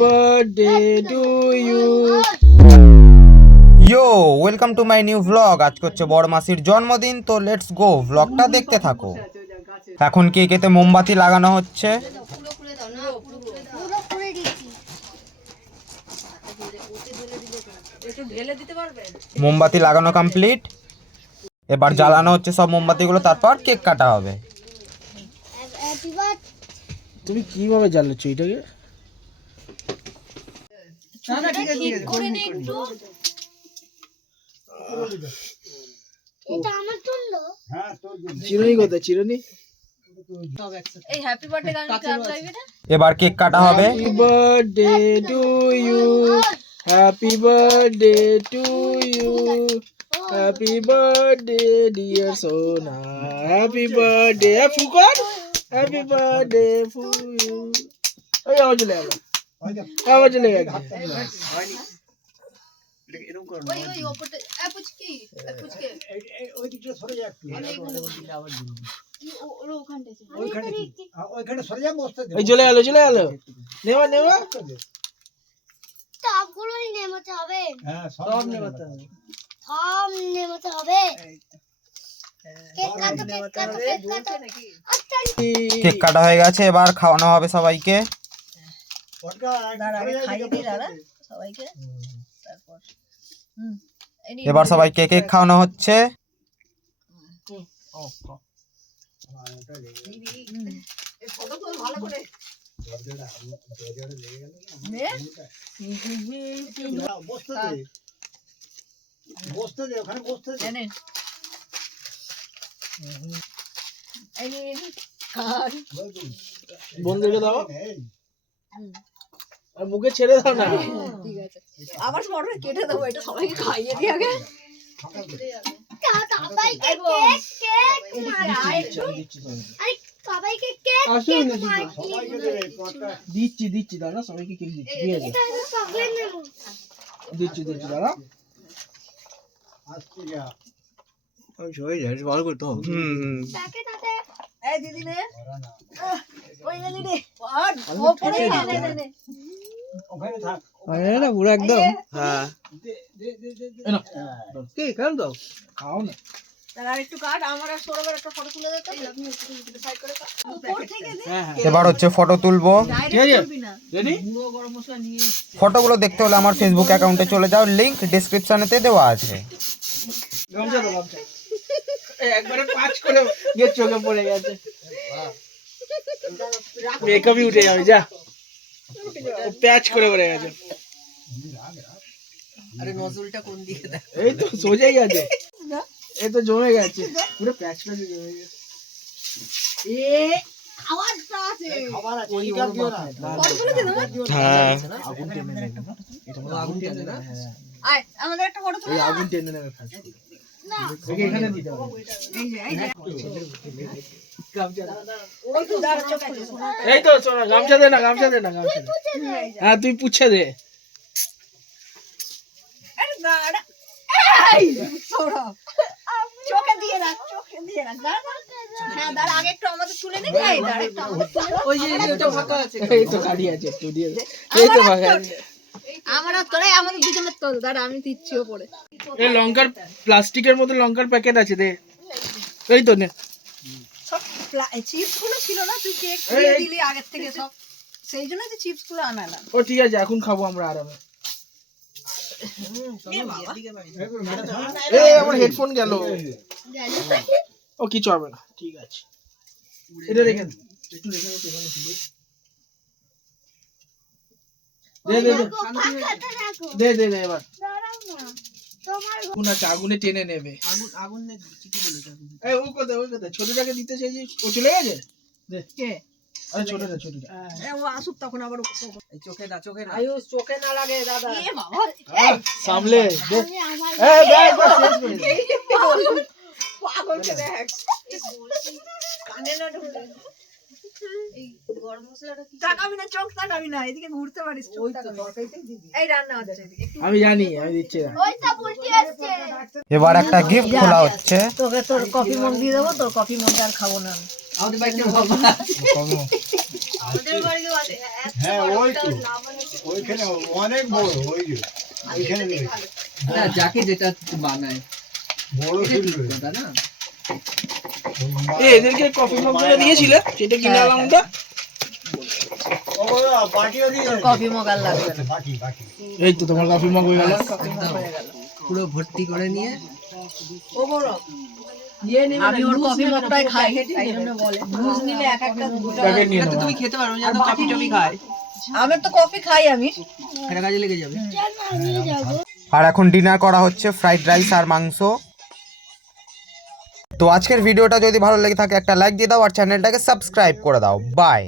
birthday to you. Yo welcome to my new vlog. আজকে হচ্ছে বড় মাসির জন্মদিন, তো লেটস গো, ভ্লগটা দেখতে থাকো। এখন কেকেতে মোমবাতি লাগানো হচ্ছে। মোমবাতি লাগানো কমপ্লিট। এবার জ্বালানো হচ্ছে সব মোমবাতিগুলো, তারপর কেক কাটা হবে। তুমি কিভাবে জ্বালাচ্ছ এটাকে? চিরুনি কোথায়? চিরুনি এবার কেক কাটা হবে। Happy birthday to you, happy birthday to you, happy birthday dear সোনা, happy birthday Phukan, happy birthday to you. ওই আওয়াজ চলে গেল, আওয়াজ চলে গেল। চলে গেল, চলে গেল। নেওয়া নেওয়া সবগুলোই নেমতে হবে। হ্যাঁ, সব নেওয়াতে হবে। সব নেমতে হবে। কেক কাটো, কেক কাটো, কেক কাটো। আচ্ছা, কেক কাটা হয়ে গেছে, এবার খাওয়ানো হবে সবাইকে। এবার সবাইকে কেক খাওয়ানো হচ্ছে। বন্ধুকে দাও আর মুখে ছেড়ে দাও না। আবার বড় কেটে দেবো, এটা সবাইকে খাইয়ে দিয়ে আগে। সবাইকে কেক কেক সবাইকে কেক দিচ্ছি দিচ্ছি দাদা, সবাইকে কেক দিচ্ছি। দিয়ে দাও, চকলেট নেব। দিচ্ছি দিচ্ছি দাদা। তাকে তাতে এই দিদি নে, ওই এলি রে, ও পড়ে নে। না পুরো একদম। হ্যাঁ কি কেন দাও, খাও না। তার আর একটু কাট, আমার আর সৌরভের একটা ফটো তুলে দে তো। সাইড করে কাট, উপর থেকে দে। এবার হচ্ছে ফটো তুলবো। ডাইরেক্ট করবি না, রেডি? গুঁড়ো গরম মশলা নিয়ে। ফটোগুলো দেখতে হলে আমার ফেসবুক অ্যাকাউন্টে চলে যাও, লিংক ডেসক্রিপশনেতে দেওয়া আছে। গামছা দাও, গামছা। একবারে পাঁচ করে গিয়ে চোখে পড়ে গেছে। মেকআপই উঠে যাবে, যা প্যাচ করে পড়ে গেছে। আরে নজলটা কোন দিকে দে? এই তো সোজাই আছে, এই তো জমে গেছে পুরো প্যাচ প্যাচ জমে গেছে। এ খাবারটা আছে, খাবার আছে, ওইটা দিও না। ফটোগুলো দে না। হ্যাঁ আগুন টেনে নেবে না, এটা মনে আগুন টেনে না। আয় আমাদের একটা ফটো তুলে এই দাও। আগুন টেনে নেবে ফাজ করে। ওকে এখানে দিতে হবে। এই যে গামছা দাও। ওই তো দাঁড়া চোখ আছে শোনা। এই তো শোনা, গামছা দে না, গামছা দে না, গামছা দে। হ্যাঁ তুই পুচ্ছে দে। আরে দাঁড়া, এই সৌরভ চোখে দিয়ে রাখ, চোখে দিয়ে রাখ। দাঁড়া, হ্যাঁ দাঁড়া, আগে একটু আমাদের তুলে নে। এই দাঁড়া একটু আমাদের তুলে নে। ওই যে এটা ফাঁকা আছে, এই তো খালি আছে, একটু দিয়ে দে। এই তো ফাঁকা আছে। আমার আর তোরাই আমাদের দুজনের তোল। দাঁড়া আমি দিচ্ছি ওপরে। এই লঙ্কার প্লাস্টিকের মতো লঙ্কার প্যাকেট আছে, দে। এই তো নে। সব চিপস গুলো ছিল না, তুই কেক দিয়ে দিলি আগের থেকে সব, সেই জন্য তো চিপস গুলো আনালাম। ও ঠিক আছে, এখন খাবো আমরা আরামে। এই আমার হেডফোন গেল। ও কিছু হবে না, ঠিক আছে। এটা রেখে দে, একটু রেখে দে, এখানে ছিল। দে দে দে দে দে দে এবার। দাঁড়াও না, তোমার আগুন আছে, আগুনে টেনে নেবে। আগুন আগুন নে, চিঠি বলেছে আগুন। এই ও কোথায়, ওই কোথায়? ছোটটাকে দিতে চাইছি, ও চলে গেছে। দে কে? আরে ছোটটা, ছোটটা। ও আসুক তখন আবার এই চোখে না, চোখে না। আয়ুষ চোখে না লাগে দাদা। এ বাবা, সামলে দে। আমার এই দেখ শেষ করে দে। পাগল কে দেখ, কানে না ঢুকে। এই গরম মশলাটা কি তাকাবি না, চোখ তাকাবি না, এদিকে ঘুরতে পারিস, চোখ তাকাবি। এই রান্না হচ্ছে এদিকে একটু। আমি জানি, আমি দিচ্ছি না। ওইটা বলতে আসছে। এবার একটা গিফট খোলা হচ্ছে। তোকে তোর কফি মগ দিয়ে দেবো, তোর কফি মগ আর খাবো না আমি। আমাদের বাড়িতে বাবা আমাদের বাড়িতেও আছে এত হ্যাঁ, বড় ওই ওটা তো। না বানালে ওইখানে অনেক বড়, ওই যে ওইখানে এটাতেই রয়েছে। ভালো। না যাকে যেটা বানায় বড় এটা ফিল্ড ঠিক রয়েছে। কথা না। এদেরকে কফি মগ করে দিয়েছিলে সেটা কিনে আনলাম ওটা। ও বাবা, বাকিও দিয়ে দাও। কফি মগ আর লাগবে না। বাকি বাকি এই তো তোমার কফি মগ হয়ে গেল। কফি মগ হয়ে গেল। পুরো ভর্তি করে নিয়ে ও বড় আমি ওর কফি মগটাই খাই তাই জন্য বলে লুজ নিলে এক একটা দুটো প্যাকেট নিয়ে এটা তো নেবো। তুমি খেতে পারো যেন কফি টফি খায় আমার তো কফি খাই আমি এটা কাজে লেগে যাবে। নিয়ে যাবো। আর এখন ডিনার করা হচ্ছে ফ্রাইড রাইস আর মাংস। তো আজকের ভিডিওটা যদি ভালো লেগে থাকে একটা লাইক দিয়ে দাও আর চ্যানেলটাকে সাবস্ক্রাইব করে দাও। বাই।